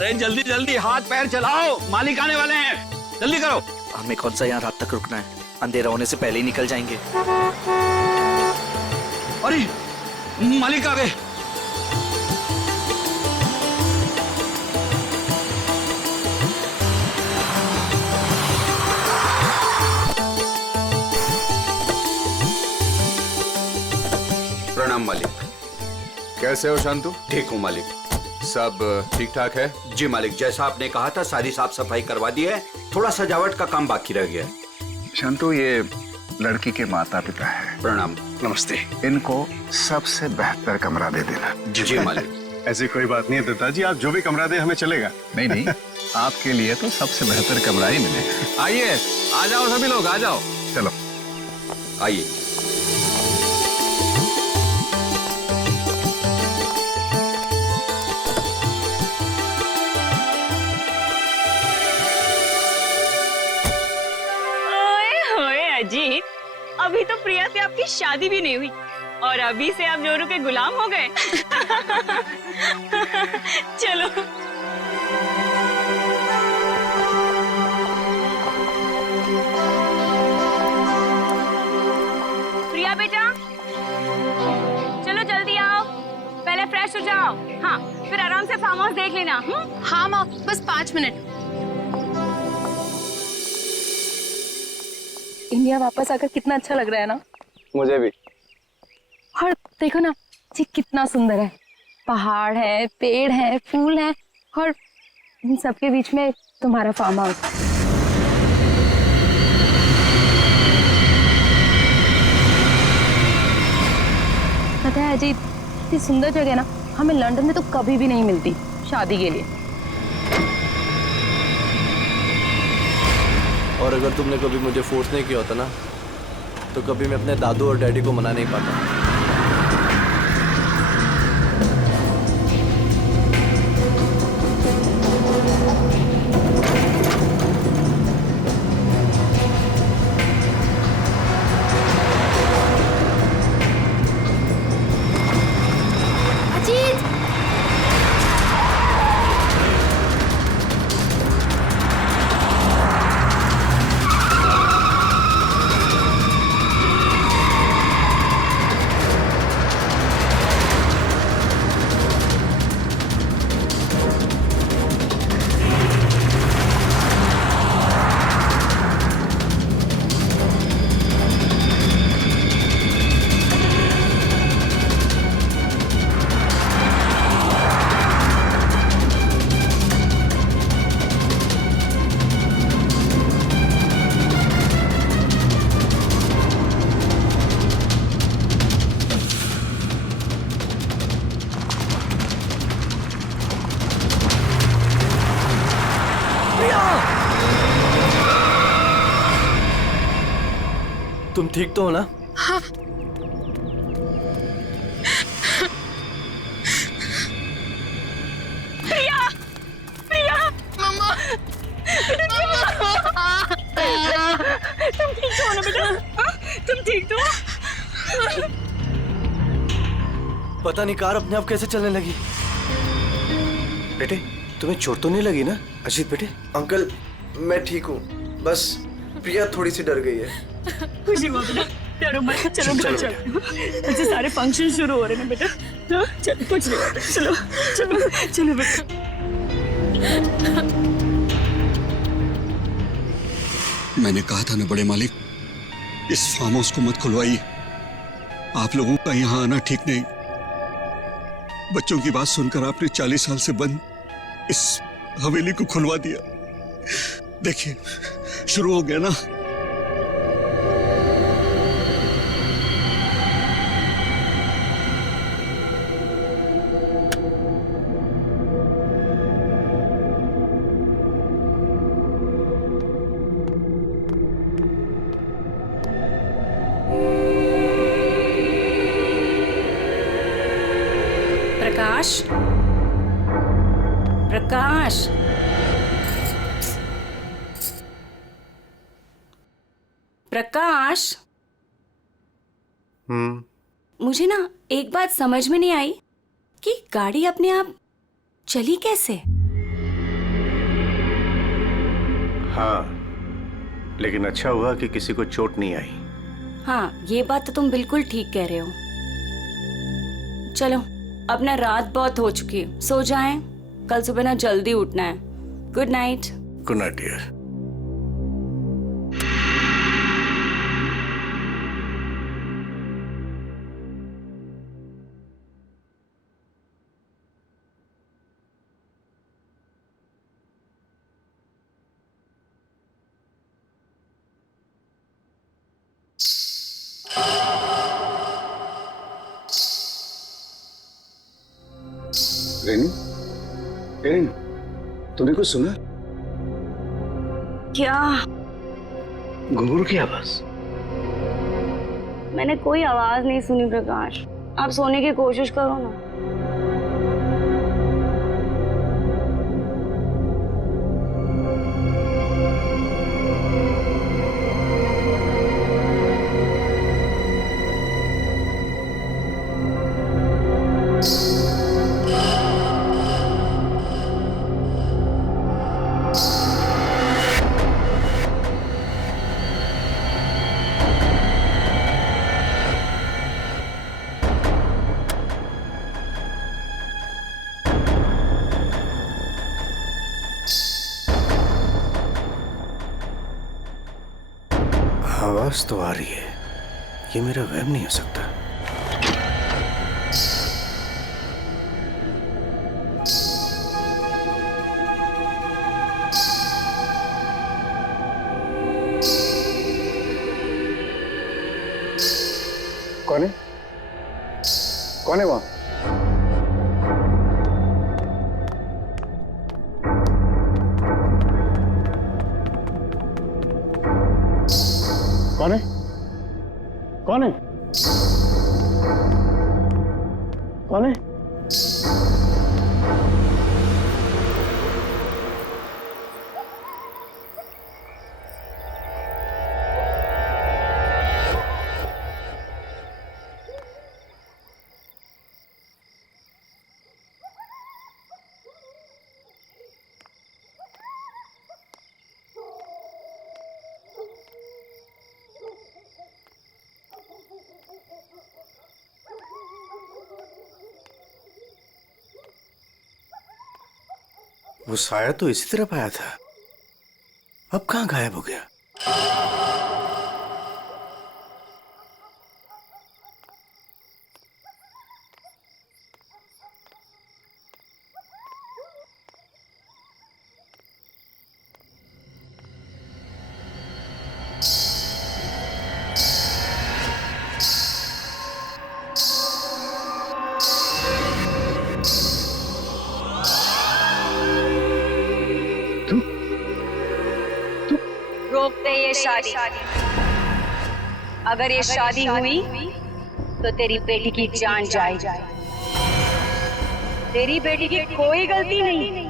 अरे जल्दी जल्दी हाथ पैर चलाओ, मालिक आने वाले हैं, जल्दी करो। हमें कौन सा यहाँ रात तक रुकना है, अंधेरा होने से पहले ही निकल जाएंगे। अरे मालिक आ गए। प्रणाम मालिक। कैसे हो शांतु? ठीक हूँ मालिक। सब ठीक ठाक है? जी मालिक, जैसा आपने कहा था सारी साफ सफाई करवा दी है, थोड़ा सजावट का काम बाकी रह गया है। शांतु, ये लड़की के माता पिता है। प्रणाम। नमस्ते। इनको सबसे बेहतर कमरा दे देना। जी मालिक। ऐसी कोई बात नहीं है दत्ता जी, आप जो भी कमरा दे हमें चलेगा। नहीं नहीं, आपके लिए तो सबसे बेहतर कमरा ही मिलेगा। आइए, आ जाओ सभी लोग, आ जाओ। चलो आइए। अजीत, अभी तो प्रिया से आपकी शादी भी नहीं हुई और अभी से आप जोरू के गुलाम हो गए। चलो। प्रिया बेटा, चलो जल्दी आओ, पहले फ्रेश हो जाओ। हाँ, फिर आराम से फार्म हाउस देख लेना। हाँ माँ, बस 5 मिनट। इंडिया वापस आकर कितना अच्छा लग रहा है ना। मुझे भी। और देखो ना जी, कितना सुंदर है। पहाड़ है, पेड़ है, फूल है और इन सबके बीच में तुम्हारा फार्म हाउस। पता है अजीत, इतनी सुंदर जगह ना हमें लंदन में तो कभी भी नहीं मिलती शादी के लिए। और अगर तुमने कभी मुझे फोर्स नहीं किया होता ना, तो कभी मैं अपने दादू और डैडी को मना नहीं पाता। तुम ठीक तो हो ना? हाँ। प्रिया, प्रिया, मम्मा, तुम ठीक तो हो ना बेटा? हाँ? तुम ठीक तो हो? पता नहीं कार अपने आप कैसे चलने लगी। बेटे, तुम्हें चोट तो नहीं लगी ना? अजीत बेटे। अंकल, मैं ठीक हूँ, बस प्रिया थोड़ी सी डर गई है। खुशी हुआ बेटा, डरो मत। चलो चलो चलो, मुझे सारे फंक्शन शुरू हो रहे हैं बेटा। हाँ, चलो कुछ नहीं होता। चलो चलो चलो बेटा। मैंने कहा था ना बड़े मालिक, इस फार्म हाउस को मत खुलवाइए। आप लोगों का यहाँ आना ठीक नहीं। बच्चों की बात सुनकर आपने 40 साल से बंद इस हवेली को खुलवा दिया। देखिए, शुरू हो गया ना। प्रकाश, प्रकाश, प्रकाश। मुझे ना एक बात समझ में नहीं आई कि गाड़ी अपने आप चली कैसे। हाँ, लेकिन अच्छा हुआ कि किसी को चोट नहीं आई। हाँ, ये बात तो तुम बिल्कुल ठीक कह रहे हो। चलो, अब ना रात बहुत हो चुकी है, सो जाएं। कल सुबह ना जल्दी उठना है। Good night. Good night dear. Renu, Renu, तूने कुछ सुना? क्या? घुंघरू की आवाज। मैंने कोई आवाज नहीं सुनी प्रकाश। आप सोने की कोशिश करो ना। आवाज तो आ रही है, ये मेरा वहम नहीं हो सकता। कौन है? कौन है वहां? कौन है? कौन है? कौन है? वो साया तो इसी तरफ आया था, अब कहाँ गायब हो गया? रोक दे ये शादी। अगर ये शादी हुई तो तेरी बेटी की जान जाएगी। तेरी बेटी की कोई गलती नहीं,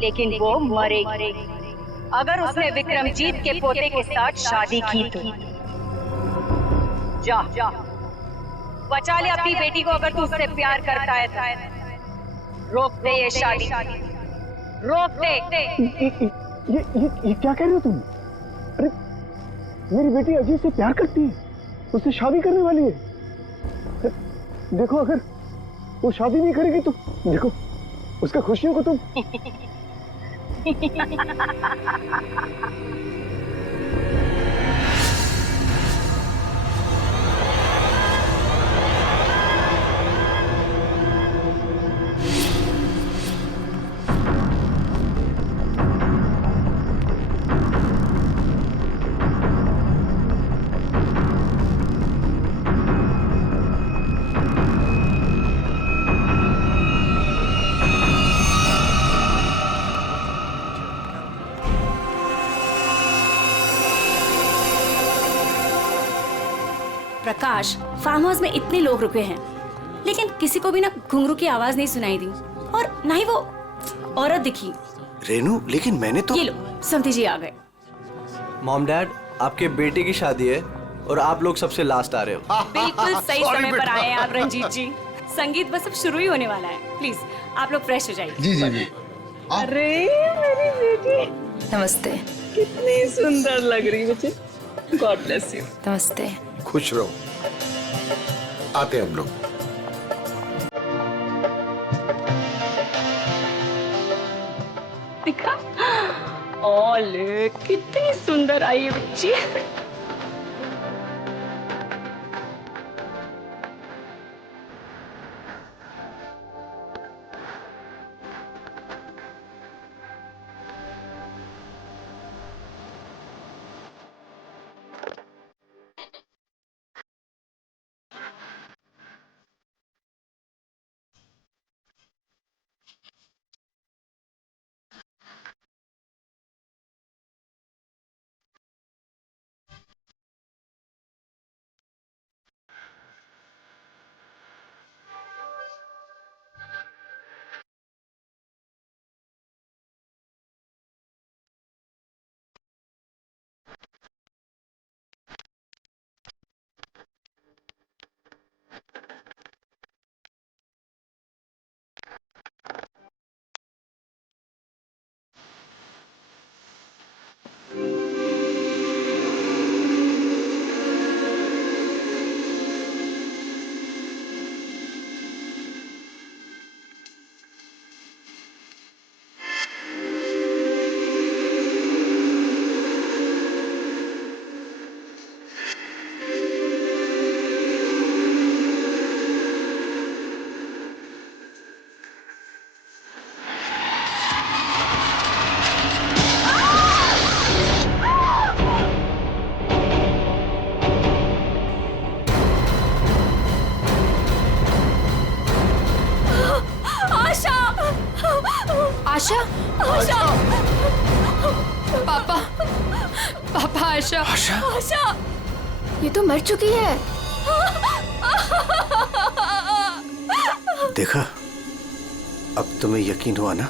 लेकिन वो मरेगी अगर उसने विक्रमजीत के पोते के साथ शादी की तो। जा बचा ले अपनी बेटी को अगर तू उससे प्यार करता है तो। रोक दे ये शादी, रोक दे। ये क्या कह रहे हो तुम? अरे मेरी बेटी अजीत से प्यार करती है, उससे शादी करने वाली है। देखो अगर वो शादी नहीं करेगी तो देखो उसका खुशियों को तुम। प्रकाश, फार्म हाउस में इतने लोग रुके हैं, लेकिन किसी को भी ना घुंघरू की आवाज नहीं सुनाई दी और ना ही वो औरत दिखी। रेनू, लेकिन मैंने तो। ये लो, समधी जी आ गए। मॉम डैड, आपके बेटे की शादी है और आप लोग सबसे लास्ट आ रहे हो। बिल्कुल सही समय पर आए हैं आप रंजीत जी। संगीत बस अब शुरू ही होने वाला है। प्लीज आप लोग फ्रेश हो जाइए। जी जी जी। अरे मेरी बेटी, नमस्ते। कितनी सुंदर लग रही मुझे। God bless you. नमस्ते। खुश रहो। आते हैं हम लोग। दिखा, ओले कितनी सुंदर आई है बच्ची। आशा, आशा, पापा, पापा, आशा, आशा, आशा, ये तो मर चुकी है। देखा, अब तुम्हें यकीन हुआ ना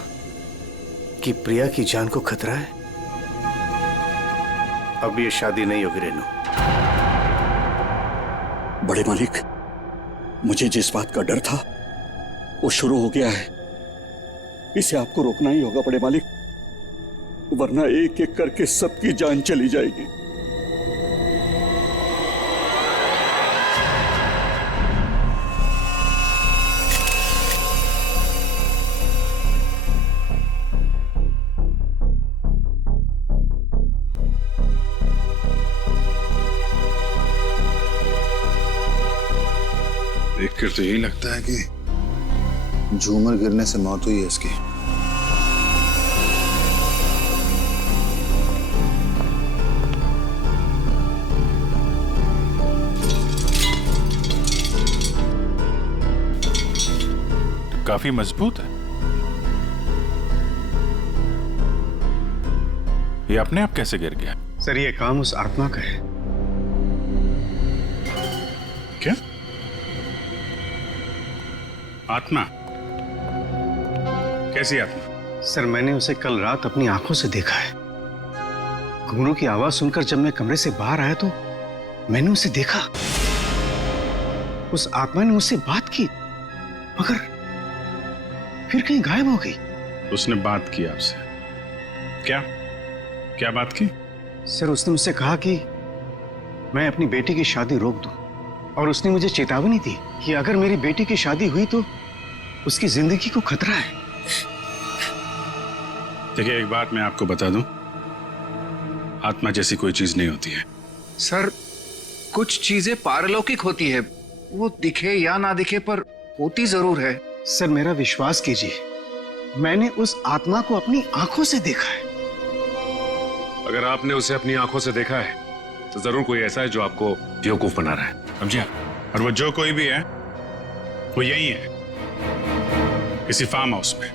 कि प्रिया की जान को खतरा है। अब ये शादी नहीं होगी रेनू। बड़े मालिक, मुझे जिस बात का डर था वो शुरू हो गया है। इसे आपको रोकना ही होगा बड़े मालिक, वरना एक एक करके सबकी जान चली जाएगी। देखकर तो यही लगता है कि झूमर गिरने से मौत हुई है इसकी। काफी मजबूत है। ये अपने आप कैसे गिर गया? सर, ये काम उस आत्मा का है। क्या आत्मा? कैसी आत्मा? सर, मैंने उसे कल रात अपनी आंखों से देखा है। घुंघरू की आवाज सुनकर जब मैं कमरे से बाहर आया तो मैंने उसे देखा। उस आत्मा ने मुझसे बात की, मगर फिर कहीं गायब हो गई। उसने बात की आपसे? क्या क्या बात की? सर, उसने मुझसे कहा कि मैं अपनी बेटी की शादी रोक दूं, और उसने मुझे चेतावनी दी कि अगर मेरी बेटी की शादी हुई तो उसकी जिंदगी को खतरा है। देखिए, एक बात मैं आपको बता दूं, आत्मा जैसी कोई चीज नहीं होती है। सर, कुछ चीजें पारलौकिक होती है, वो दिखे या ना दिखे पर होती जरूर है। सर, मेरा विश्वास कीजिए, मैंने उस आत्मा को अपनी आंखों से देखा है। अगर आपने उसे अपनी आंखों से देखा है तो जरूर कोई ऐसा है जो आपको बेवकूफ बना रहा है, समझे? और वो जो कोई भी है वो यही है, किसी फार्म हाउस में।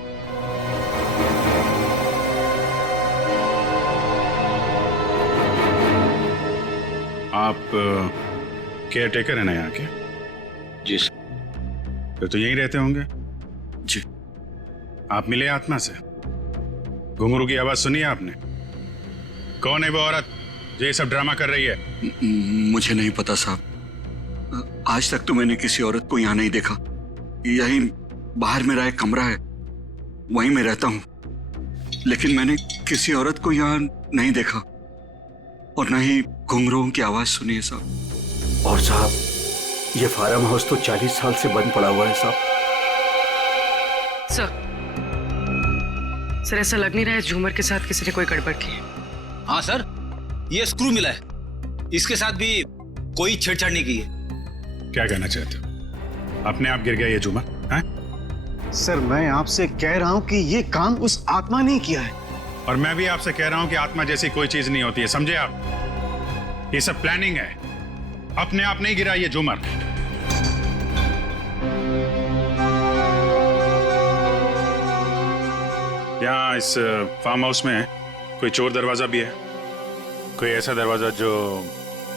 आप केयर टेकर है ना यहाँ के? जी सर। फिर तो यहीं रहते होंगे। जी। आप मिले आत्मा से? घुंघरू की आवाज सुनी है आपने? कौन है वो औरत जो ये सब ड्रामा कर रही है? मुझे नहीं पता साहब, आज तक तो मैंने किसी औरत को यहाँ नहीं देखा। यहीं बाहर मेरा एक कमरा है, वहीं मैं रहता हूँ। लेकिन मैंने किसी औरत को यहाँ नहीं देखा और न ही घुंघरूओं की आवाज सुनी है साहब। और साहब, ये फार्म हाउस तो 40 साल से बंद पड़ा हुआ है साहब। सर ऐसा लग नहीं रहा है झूमर के साथ किसी ने कोई गड़बड़ की है। हाँ सर, ये स्क्रू मिला है, इसके साथ भी कोई छेड़छाड़ नहीं की है। क्या कहना चाहते हो? अपने आप गिर गया ये झूमर? हैं? सर मैं आपसे कह रहा हूं कि ये काम उस आत्मा ने किया है। और मैं भी आपसे कह रहा हूं कि आत्मा जैसी कोई चीज नहीं होती है, समझे आप? ये सब प्लानिंग है, अपने आप नहीं गिरा ये झूमर। यहाँ इस फार्म हाउस में कोई चोर दरवाजा भी है? कोई ऐसा दरवाजा जो...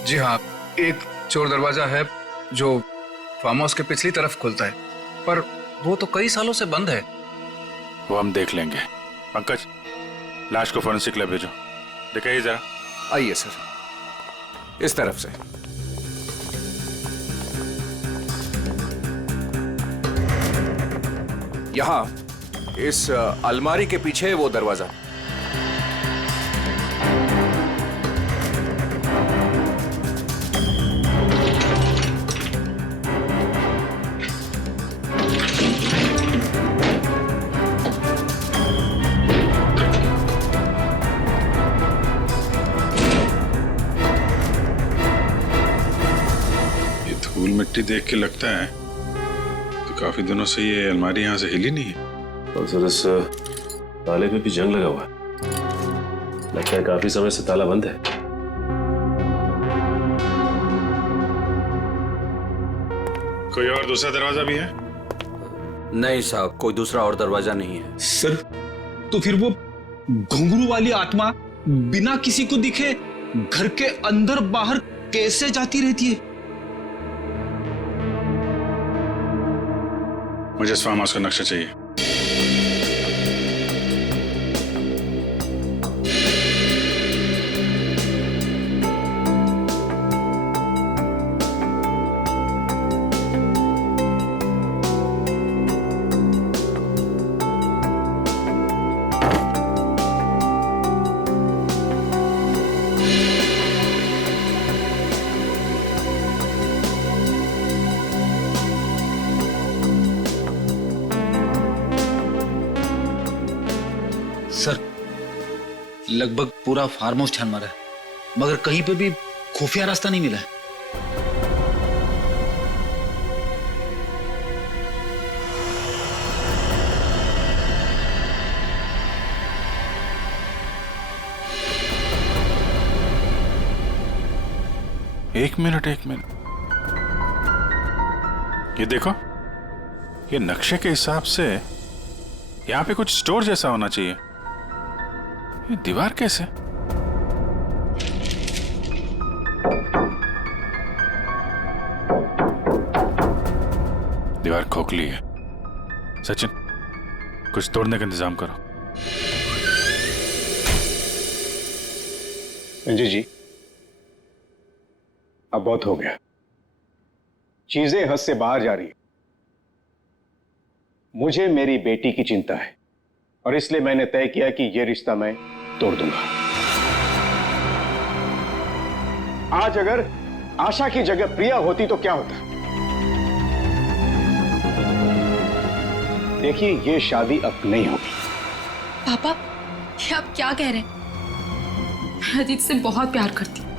जी हाँ, एक चोर दरवाजा है जो फार्म हाउस के पिछली तरफ खुलता है, पर वो तो कई सालों से बंद है। वो हम देख लेंगे। पंकज, लाश को फॉरेंसिक लैब भेजो, दिखाइए जरा। आइए सर, इस तरफ से। यहाँ इस अलमारी के पीछे वो दरवाजा। धूल मिट्टी देख के लगता है तो काफी दिनों से ये अलमारी यहाँ से हिली नहीं है। और सर इस ताले पे भी जंग लगा हुआ है, लगता है काफी समय से ताला बंद है। कोई और दूसरा दरवाजा भी है? नहीं साहब, कोई दूसरा और दरवाजा नहीं है। सर तो फिर वो घुंघरू वाली आत्मा बिना किसी को दिखे घर के अंदर बाहर कैसे जाती रहती है? मुझे इस फार्म हाउस का नक्शा चाहिए। सर लगभग पूरा फार्म हाउस छान मारा है, मगर कहीं पे भी खुफिया रास्ता नहीं मिला है। एक मिनट, ये देखो, ये नक्शे के हिसाब से यहाँ पे कुछ स्टोर जैसा होना चाहिए। ये दीवार कैसे? दीवार खोखली है। सचिन, कुछ तोड़ने का इंतजाम करो। संजय जी, अब बहुत हो गया, चीजें हद से बाहर जा रही है। मुझे मेरी बेटी की चिंता है और इसलिए मैंने तय किया कि यह रिश्ता मैं तोड़ दूंगा। आज अगर आशा की जगह प्रिया होती तो क्या होता? देखिए, यह शादी अब नहीं होगी। पापा, ये आप क्या कह रहे हैं? मैं अजीत से बहुत प्यार करती हूँ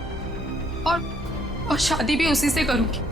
और शादी भी उसी से करूंगी।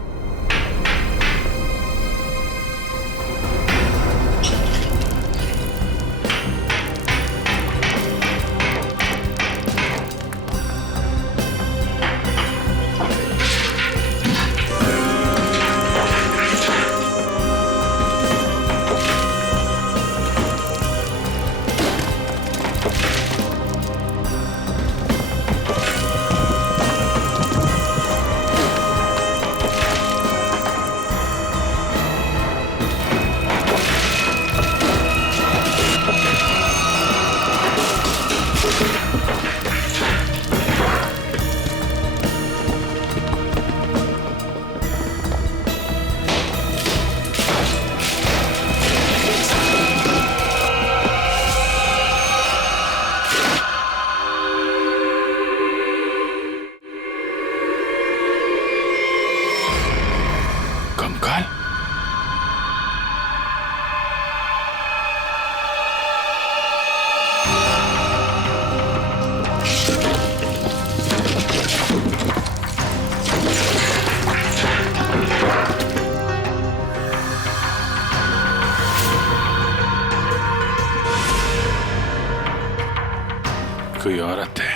कोई औरत है।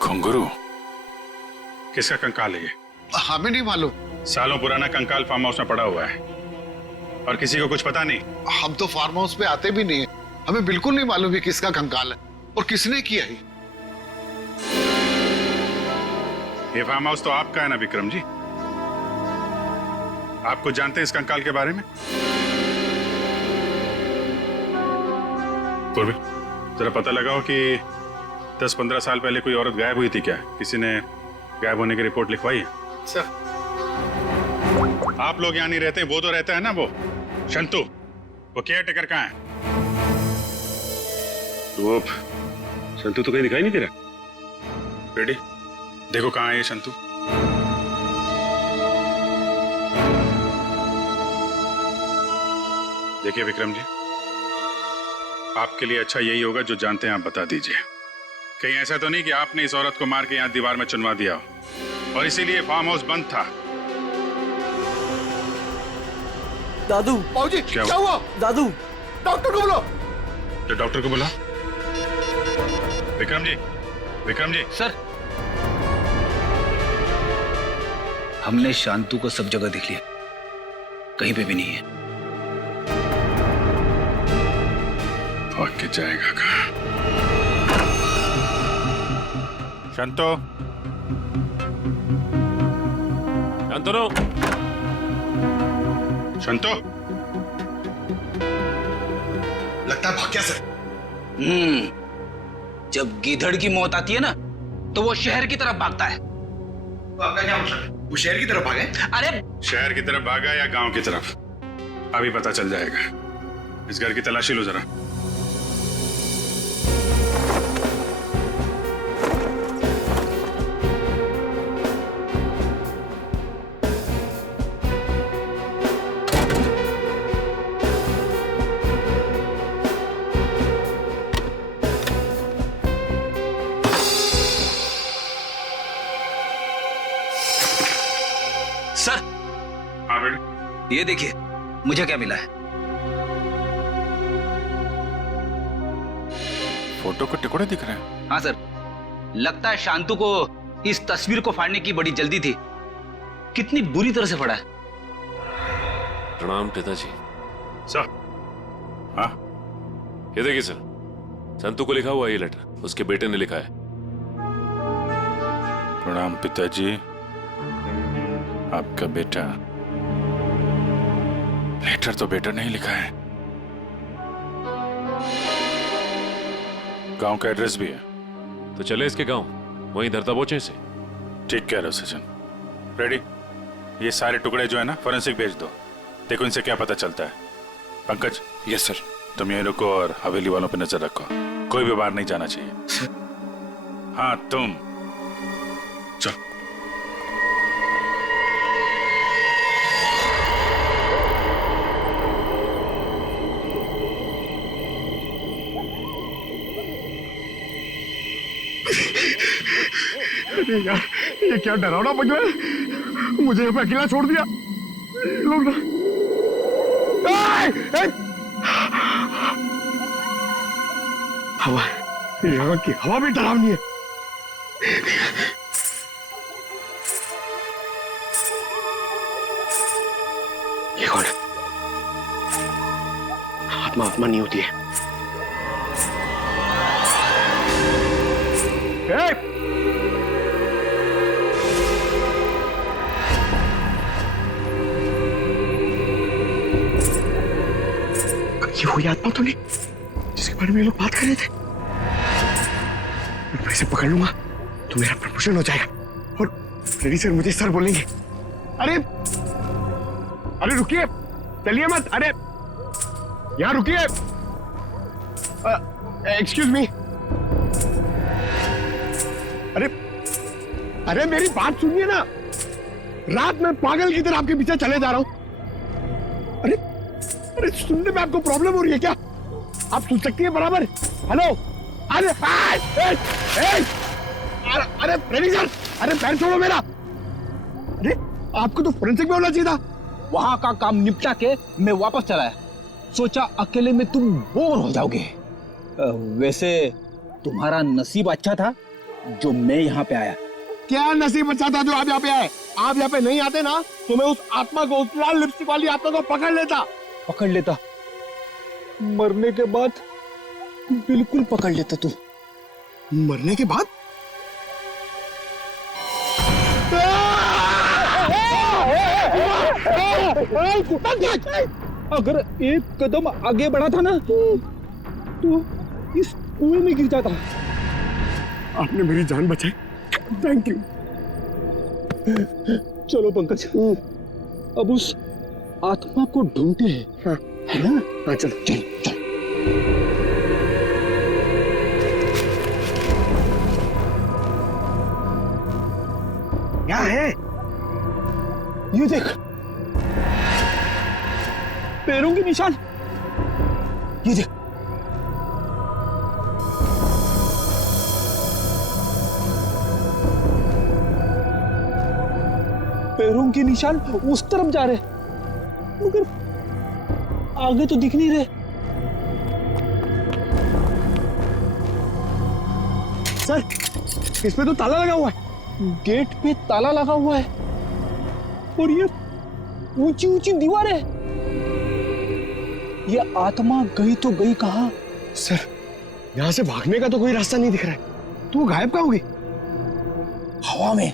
घुंघरू किसका कंकाल है ये? हमें नहीं मालूम। सालों पुराना कंकाल फार्म हाउस में पड़ा हुआ है और किसी को कुछ पता नहीं। हम तो फार्म हाउस पे आते भी नहीं है, हमें बिल्कुल नहीं मालूम कि किसका कंकाल है और किसने किया है। ये फार्म हाउस तो आपका है ना विक्रम जी? आप कुछ जानते हैं इस कंकाल के बारे में? पूर्वी जरा पता लगाओ कि 10-15 साल पहले कोई औरत गायब हुई थी क्या? किसी ने गायब होने की रिपोर्ट लिखवाई है? सर आप लोग यहाँ नहीं रहते, वो तो रहता है ना, वो शंतु, वो केयर टेकर कहाँ है? वो शंतु तो कहीं दिखाई नहीं दे रहा। बेटी देखो कहाँ है ये शंतु। देखिए विक्रम जी, आपके लिए अच्छा यही होगा जो जानते हैं आप बता दीजिए। कहीं ऐसा तो नहीं कि आपने इस औरत को मार के यहाँ दीवार में चुनवा दिया हो और इसीलिए फार्म हाउस बंद था? दादू बाबूजी क्या हुआ? दादू डॉक्टर को बुलाओ। तो डॉक्टर को बुला। विक्रम जी, विक्रम जी। सर, हमने शांतु को सब जगह देख लिया, कहीं पे भी नहीं है। भाग के जाएगा कहाँ? शांतो, शांतनु, शांतो। लगता है भाग गया सर। जब गीधड़ की मौत आती है ना तो वो शहर की तरफ भागता है। तो आपका क्या मतलब है? वो शहर की तरफ भागे? अरे शहर की तरफ भागा या गांव की तरफ, अभी पता चल जाएगा। इस घर की तलाशी लो जरा। सर, हाँ बेटी, ये देखिए मुझे क्या मिला है। फोटो के टुकड़े दिख रहे हैं। हाँ सर, लगता है शांतु को इस तस्वीर को फाड़ने की बड़ी जल्दी थी। कितनी बुरी तरह से फाड़ा है। प्रणाम पिताजी। सर, हाँ ये देखिए सर, संतु को लिखा हुआ ये लेटर उसके बेटे ने लिखा है। प्रणाम पिताजी, आपका बेटा। लेटर तो बेटा नहीं लिखा है, गांव का एड्रेस भी है। तो चले इसके गांव, वहीं धरता बोचे इसे। ठीक कह रहे हो सचिन। रेडी, ये सारे टुकड़े जो है ना फोरेंसिक भेज दो, देखो इनसे क्या पता चलता है। पंकज। Yes sir. तुम यहीं रुको और हवेली वालों पे नजर रखो, कोई भी बाहर नहीं जाना चाहिए। हाँ तुम चलो। अरे यार, ये क्या डरावना बज रहा है। मुझे यहाँ पे अकेला छोड़ दिया। लोग ना हवा, यहाँ की हवा भी डरावनी है। ये कौन है? आत्मा आत्मा नहीं होती है। ये वही आत्मा तो नहीं जिसके बारे में ये लोग बात कर रहे थे? मैं इसे पकड़ लूंगा तो मेरा प्रमोशन हो जाएगा और रेडी सर मुझे सर बोलेंगे। अरे अरे रुकिए, चलिए मत। अरे यहाँ रुकिए। Excuse me. अरे अरे मेरी बात सुनिए ना, रात में पागल की तरह आपके पीछे चले जा रहा हूं। अरे अरे सुनने में आपको प्रॉब्लम हो रही है क्या? आप सुन सकती है बराबर? हेलो। अरे अरे रेडी सर, अरे पैर छोड़ो मेरा। अरे आपको तो फोरेंसिक में होना चाहिए था। वहां का काम निपटा के मैं वापस चला आया। सोचा अकेले में तुम बोर हो जाओगे। वैसे तुम्हारा नसीब अच्छा था जो मैं यहाँ पे आया। क्या नसीब अच्छा था जो आप यहाँ पे आए? आप यहाँ पे नहीं आते ना तो मैं उस आत्मा को, उस लाल लिपस्टिक वाली आत्मा को पकड़ लेता। मरने के बाद बिल्कुल पकड़ लेता तू। मरने के बाद? अगर एक कदम आगे बढ़ा था ना तो इस कुएं में गिर जाता। आपने मेरी जान बचाई, थैंक यू। चलो पंकज, अब उस आत्मा को ढूंढते हैं। हाँ, है ना? हाँ चलो चल चल। क्या है? ये देख, पैरों के निशान। ये देख, पैरों के निशान उस तरफ जा रहे, मगर आगे तो दिख नहीं रहे। सर, इसमें तो ताला लगा हुआ है। गेट पे ताला लगा हुआ है और ये ऊंची ऊंची दीवार है। ये आत्मा गई तो गई कहां? सर, यहाँ से भागने का तो कोई रास्ता नहीं दिख रहा है। तू गायब कहाँ होगी? हवा में।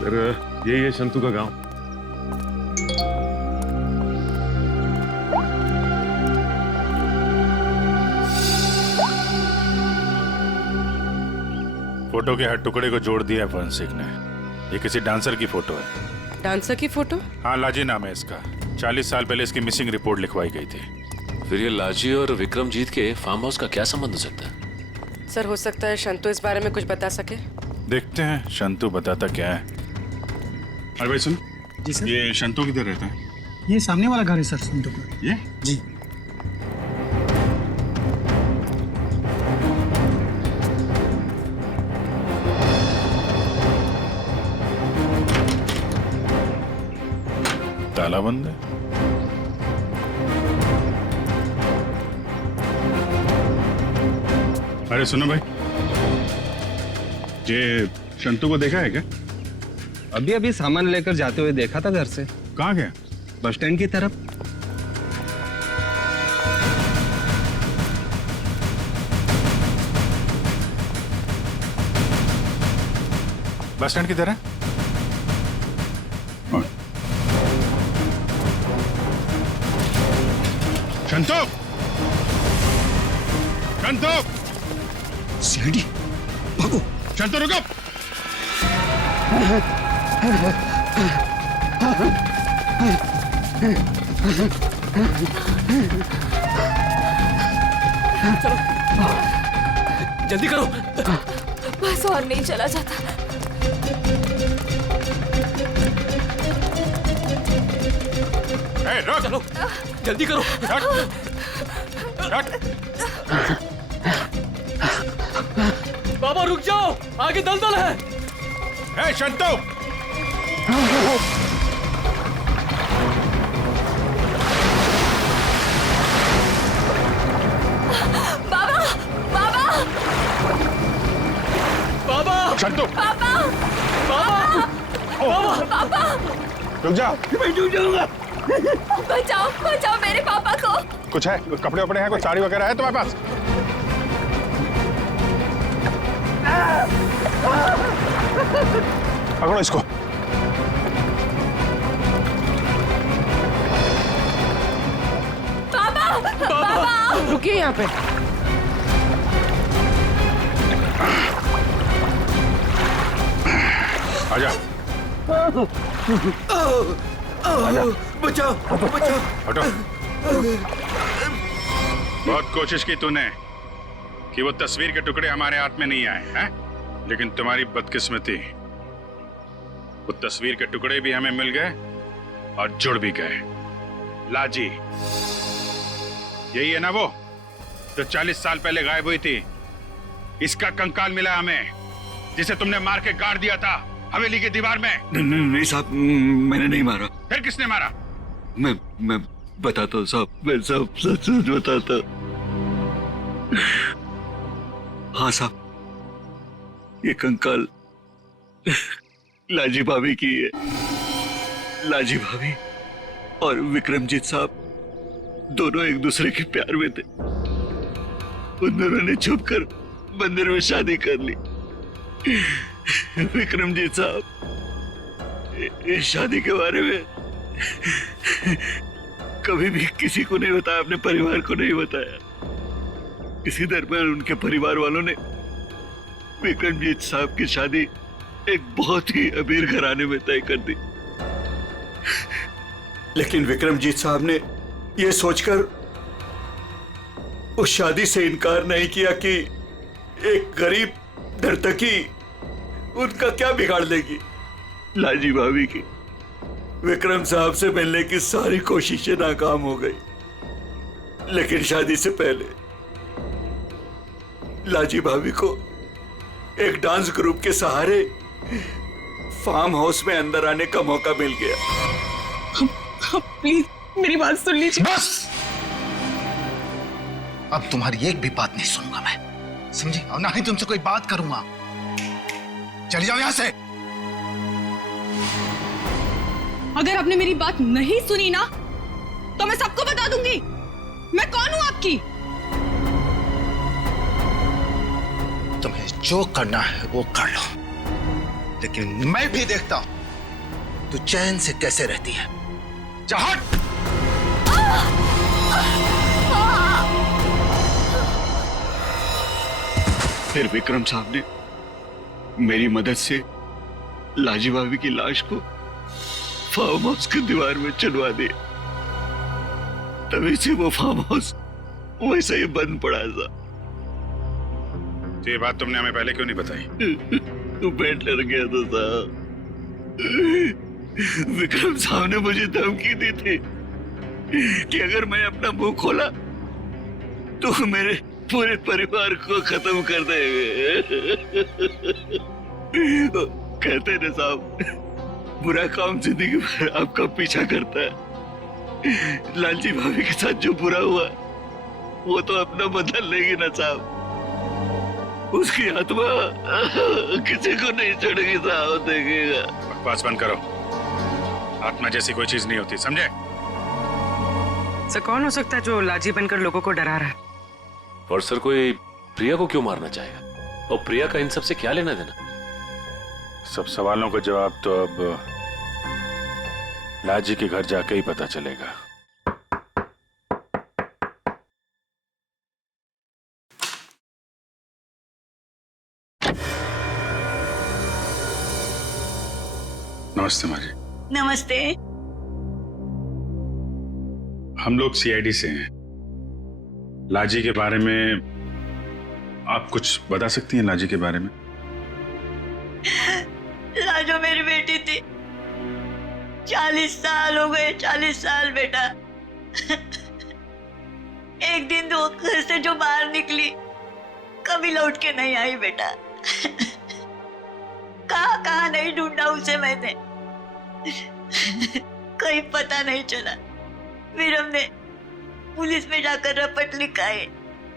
फिर यही है शंतु का गांव। फोटो के हर टुकड़े को जोड़ दिया है फोरेंसिक ने। ये किसी डांसर की फोटो है। डांसर की फोटो? हाँ, लाजी नाम है इसका। 40 साल पहले इसकी मिसिंग रिपोर्ट लिखवाई गई थी। फिर ये लाजी और विक्रमजीत के फार्म हाउस का क्या संबंध हो सकता है? सर, हो सकता है शंतु इस बारे में कुछ बता सके। देखते हैं शंतु बताता क्या है। अरे भाई सुन। जी सर। ये शंतु किधर रहता है? ये सामने वाला घर है सर, संतु का। ये? जी। ताला बंद है। अरे सुनो भाई, ये शंतु को देखा है क्या? अभी अभी सामान लेकर जाते हुए देखा था घर से। कहाँ गया? बस स्टैंड की तरफ। बस स्टैंड की तरह? शंतु! शंतु! सीढ़ी, भागो! शंतु रुको! चलो, जल्दी करो। बस और नहीं चला जाता। रुक! चलो, जल्दी करो। बाबा रुक जाओ, आगे दलदल है। शंतु! बाबा! बाबा! बाबा! शंतु! बाबा! बाबा! बाबा! रुक जा। मैं डूब जाऊंगा। बचाओ, बचाओ मेरे पापा को। कुछ है? कपड़े वपड़े हैं? कुछ साड़ी वगैरह है तुम्हारे पास? पकड़ो इसको। पापा! पापा! रुकिए यहाँ पे। आजा। बचाओ, बचाओ। हटो। बहुत कोशिश की तूने कि वो तस्वीर के टुकड़े हमारे हाथ में नहीं आए हैं, लेकिन तुम्हारी बदकिस्मती वो तस्वीर के टुकड़े भी हमें मिल गए और जुड़ भी गए। लाजी यही है ना वो जो 40 साल पहले गायब हुई थी? इसका कंकाल मिला हमें, जिसे तुमने मार के गाड़ दिया था हवेली की दीवार में। नहीं साहब, मैंने नहीं मारा। फिर किसने मारा? मैं बताता हूँ साहब, मैं सब सच बताता। हाँ साहब, ये कंकाल लाजी भाभी की है। लाजी भाभी और विक्रमजीत साहब दोनों एक दूसरे के प्यार में थे। उन दोनों ने छुपकर मंदिर में शादी कर ली। विक्रमजीत साहब इस शादी के बारे में कभी भी किसी को नहीं बताया, अपने परिवार को नहीं बताया। इसी दरमियान उनके परिवार वालों ने विक्रमजीत साहब की शादी एक बहुत ही अमीर घराने में तय कर दी। लेकिन विक्रमजीत साहब ने यह सोचकर उस शादी से इनकार नहीं किया कि एक गरीब नर्तकी उनका क्या बिगाड़ लेगी। लाजी भाभी की विक्रम साहब से मिलने की सारी कोशिशें नाकाम हो गई। लेकिन शादी से पहले लाजी भाभी को एक डांस ग्रुप के सहारे फार्म हाउस में अंदर आने का मौका मिल गया। प्लीज मेरी बात सुन लीजिए। बस, अब तुम्हारी एक भी बात नहीं सुनूंगा मैं, समझी? और ना ही तुमसे कोई बात करूंगा। चली जाओ यहां से। अगर आपने मेरी बात नहीं सुनी ना तो मैं सबको बता दूंगी मैं कौन हूं आपकी। तुम्हें जो करना है वो कर लो, लेकिन मैं भी देखता हूं तू चैन से कैसे रहती है। जा हट। फिर विक्रम साहब ने मेरी मदद से लाजी भाभी की लाश को फार्म हाउस की दीवार में चुनवा दिया। तभी से वो फार्म हाउस वैसे ही बंद पड़ा था। तो ये बात तुमने हमें पहले क्यों नहीं बताई? तो पेट डर गया था साहब। विक्रम साहब ने मुझे धमकी दी थी कि अगर मैं अपना मुंह खोला तो मेरे पूरे परिवार को खत्म कर देंगे। कहते हैं ना साहब, बुरा काम जिंदगी भर आपका पीछा करता है। लालजी भाभी के साथ जो बुरा हुआ वो तो अपना बदल लेगी ना साहब। उसकी आत्मा किसी को नहीं छोड़ेगी साहब, देखेगा। बकवास बंद करो, आत्मा जैसी कोई चीज नहीं होती, समझे? सर कौन हो सकता है जो लाजी बनकर लोगों को डरा रहा है? और सर कोई प्रिया को क्यों मारना चाहेगा? और प्रिया का इन सब से क्या लेना देना? सब सवालों का जवाब तो अब लाजी के घर जाके ही पता चलेगा। नमस्ते माँ जी। नमस्ते। हम लोग सीआईडी से हैं। लाजी के बारे में आप कुछ बता सकती हैं? लाजी के बारे में? लाजो मेरी बेटी थी। 40 साल हो गए, 40 साल बेटा। एक दिन वो घर से जो बाहर निकली कभी लौट के नहीं आई बेटा। कहाँ नहीं ढूंढा उसे मैंने, कहीं पता नहीं चला। फिर हमने पुलिस में जाकर रपट लिखा है,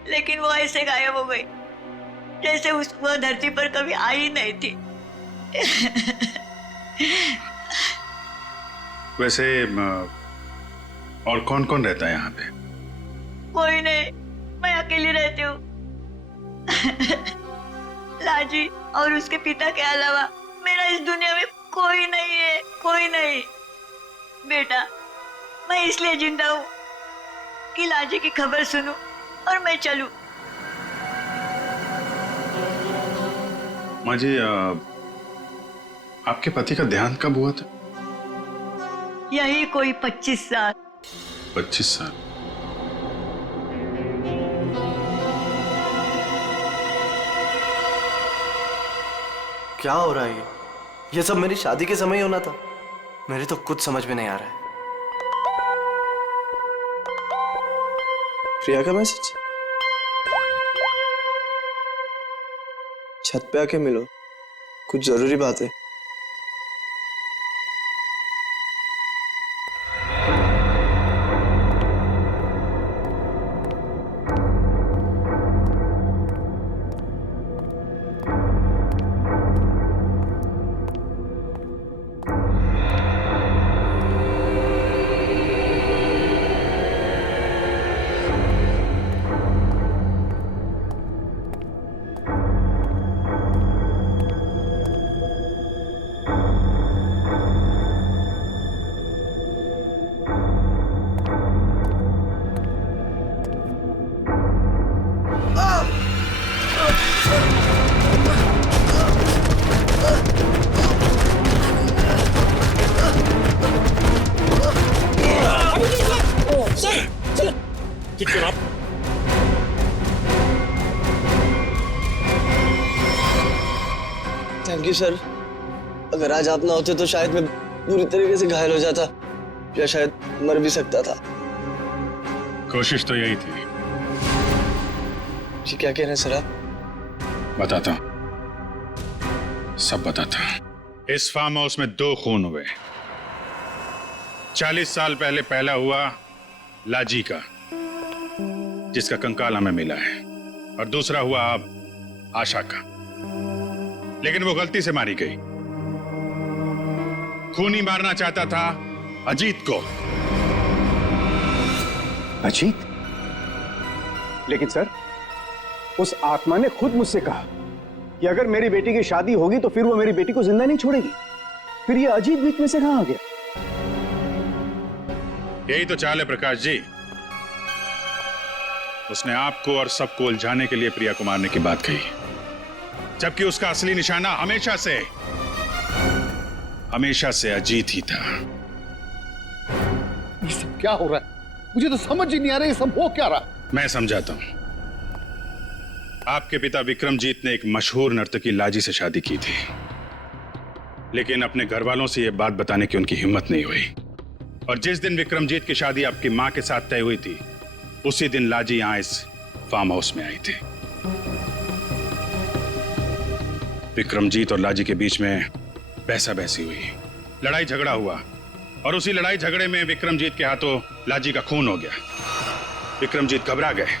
लेकिन वो ऐसे गायब हो गई जैसे वह धरती पर कभी आई नहीं थी। वैसे और कौन कौन रहता है यहाँ पे? कोई नहीं, मैं अकेली रहती हूँ। लाजी और उसके पिता के अलावा मेरा इस दुनिया में कोई नहीं है, कोई नहीं। बेटा मैं इसलिए जिंदा हूँ कि लाजी की खबर सुनूं और मैं चलूं। माँ जी, आपके पति का देहांत कब हुआ था? यही कोई 25 साल। 25 साल? क्या हो रहा है ये? ये सब मेरी शादी के समय ही होना था। मेरे तो कुछ समझ में नहीं आ रहा है। प्रिया का मैसेज? छत पे आके मिलो, कुछ जरूरी बात है। Thank you sir. अगर आज आप ना होते तो शायद मैं पूरी तरीके से घायल हो जाता या शायद मर भी सकता था। कोशिश तो यही थी। जी क्या कह रहे हैं सर आप? बताता हूं, सब बताता हूं। इस फार्म हाउस में 2 खून हुए। 40 साल पहले पहला हुआ लाजी का, जिसका कंकाल हमें मिला है, और दूसरा हुआ अब आशा का, लेकिन वो गलती से मारी गई। खूनी मारना चाहता था अजीत को। अजीत? लेकिन सर, उस आत्मा ने खुद मुझसे कहा कि अगर मेरी बेटी की शादी होगी तो फिर वो मेरी बेटी को जिंदा नहीं छोड़ेगी। फिर ये अजीत बीच में से कहां आ गया? यही तो चाल है प्रकाश जी। उसने आपको और सबको उलझाने के लिए प्रिया को मारने की बात कही, जबकि उसका असली निशाना हमेशा से अजीत ही था। ये सब क्या हो रहा है? मुझे तो समझ ही नहीं आ रहा, ये सब हो क्या रहा? मैं समझाता हूं। आपके पिता विक्रमजीत ने एक मशहूर नर्तकी लाजी से शादी की थी, लेकिन अपने घर वालों से यह बात बताने की उनकी हिम्मत नहीं हुई। और जिस दिन विक्रमजीत की शादी आपकी मां के साथ तय हुई थी, उसी दिन लाजी यहां इस फार्म हाउस में आई थी। विक्रमजीत और लाजी के बीच में बहसा बहसी हुई, लड़ाई झगड़ा हुआ, और उसी लड़ाई झगड़े में विक्रमजीत के हाथों लाजी का खून हो गया। विक्रमजीत घबरा गए।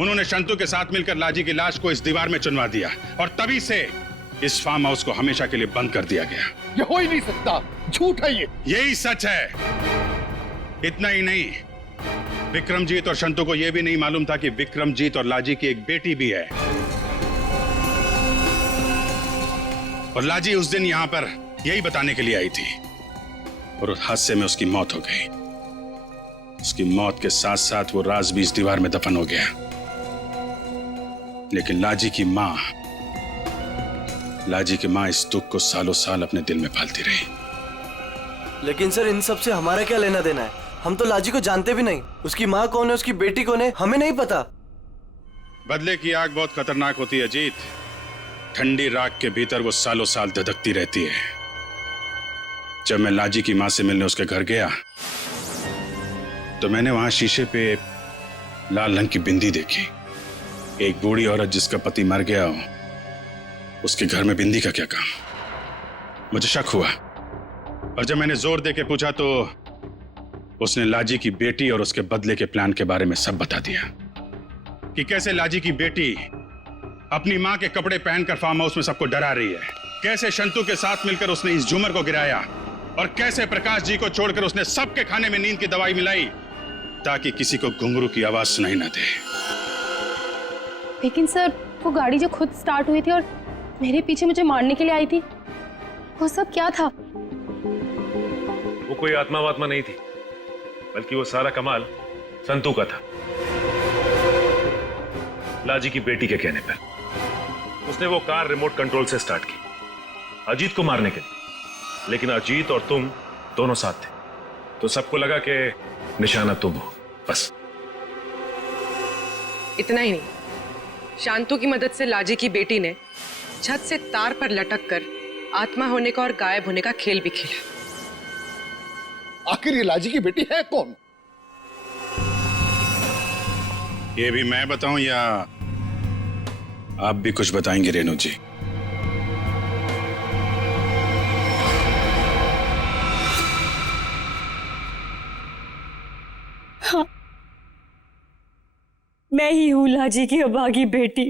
उन्होंने शंतु के साथ मिलकर लाजी की लाश को इस दीवार में चुनवा दिया, और तभी से इस फार्म हाउस को हमेशा के लिए बंद कर दिया गया। ये हो ही नहीं सकता, झूठ है ये। यही सच है। इतना ही नहीं, विक्रमजीत और शंतु को यह भी नहीं मालूम था कि विक्रमजीत और लाजी की एक बेटी भी है, और लाजी उस दिन यहां पर यही बताने के लिए आई थी, और उस हादसे में उसकी मौत हो गई। उसकी मौत के साथ साथ वो राज भी इस दीवार में दफन हो गया। लेकिन लाजी की मां इस दुख को सालों साल अपने दिल में पालती रही। लेकिन सर, इन सब से हमारा क्या लेना देना है? हम तो लाजी को जानते भी नहीं। उसकी माँ कौन है, उसकी बेटी कौन है, हमें नहीं पता। बदले की आग बहुत खतरनाक होती है अजीत। ठंडी राख के भीतर वो सालों साल धधकती रहती है। जब मैं लाजी की मां से मिलने उसके घर गया, तो मैंने वहां शीशे पे लाल रंग की बिंदी देखी। एक बूढ़ी औरत जिसका पति मर गया हो, उसके घर में बिंदी का क्या काम? मुझे शक हुआ, और जब मैंने जोर दे के पूछा तो उसने लाजी की बेटी और उसके बदले के प्लान के बारे में सब बता दिया, कि कैसे लाजी की बेटी अपनी मां के कपड़े पहनकर फार्म हाउस में सबको डरा रही है, कैसे शंतु के साथ मिलकर उसने इस झूमर को गिराया, और कैसे प्रकाश जी को छोड़कर उसने सबके खाने में नींद की दवाई मिलाई ताकि किसी को घुंघरू की आवाज सुनाई ना दे। लेकिन सर, वो गाड़ी जो खुद स्टार्ट हुई थी और मेरे पीछे मुझे मारने के लिए आई थी, वो सब क्या था? वो कोई आत्मा वात्मा नहीं थी, बल्कि वो सारा कमाल संतू का था। लाजी की बेटी के कहने पर उसने वो कार रिमोट कंट्रोल से स्टार्ट की अजीत को मारने के लिए, लेकिन अजीत और तुम दोनों साथ थे, तो सबको लगा कि निशाना तुम हो। बस इतना ही नहीं, शांतु की मदद से लाजी की बेटी ने छत से तार पर लटक कर आत्मा होने का और गायब होने का खेल भी खेला। आखिर ये लाजी की बेटी है कौन? ये भी मैं बताऊं या आप भी कुछ बताएंगे रेणु जी? हाँ, मैं ही हूँ लाजी की अभागी बेटी।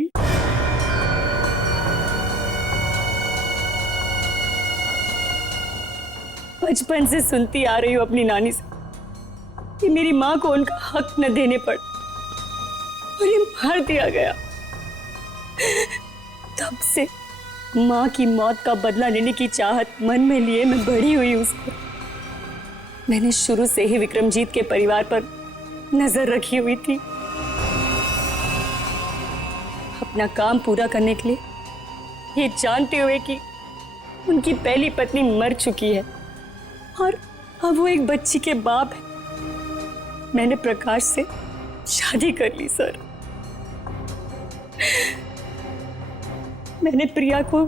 बचपन से सुनती आ रही हूँ अपनी नानी से कि मेरी माँ को उनका हक न देने पर उन्हें मार दिया गया। तब से माँ की मौत का बदला लेने की चाहत मन में लिए मैं बड़ी हुई उस पर। मैंने शुरू से ही विक्रमजीत के परिवार पर नजर रखी हुई थी। अपना काम पूरा करने के लिए ये जानते हुए कि उनकी पहली पत्नी मर चुकी है और अब वो एक बच्ची के बाप है, मैंने प्रकाश से शादी कर ली सर। मैंने प्रिया को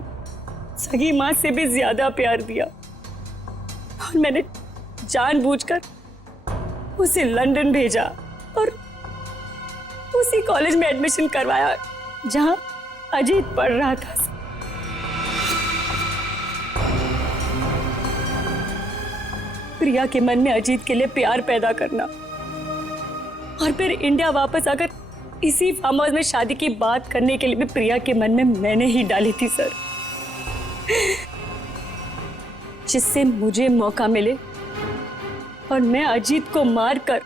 सगी माँ से भी ज्यादा प्यार दिया और मैंने जानबूझकर उसे लंदन भेजा और उसी कॉलेज में एडमिशन करवाया जहां अजीत पढ़ रहा था। प्रिया के मन में अजीत के लिए प्यार पैदा करना और फिर इंडिया वापस आकर इसी फार्म हाउस में शादी की बात करने के लिए भी प्रिया के मन में मैंने ही डाली थी सर, जिससे मुझे मौका मिले और मैं अजीत को मारकर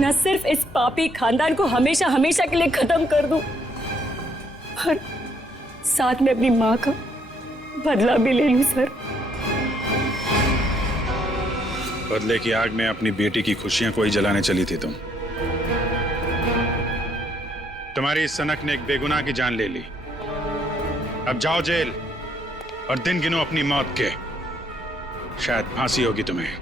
न सिर्फ इस पापी खानदान को हमेशा हमेशा के लिए खत्म कर दूं और साथ में अपनी मां का बदला भी ले लूं सर। बदले की आग में अपनी बेटी की खुशियां कोई जलाने चली थी तुम। तुम्हारी इस सनक ने एक बेगुनाह की जान ले ली। अब जाओ जेल और दिन गिनो अपनी मौत के। शायद फांसी होगी तुम्हें।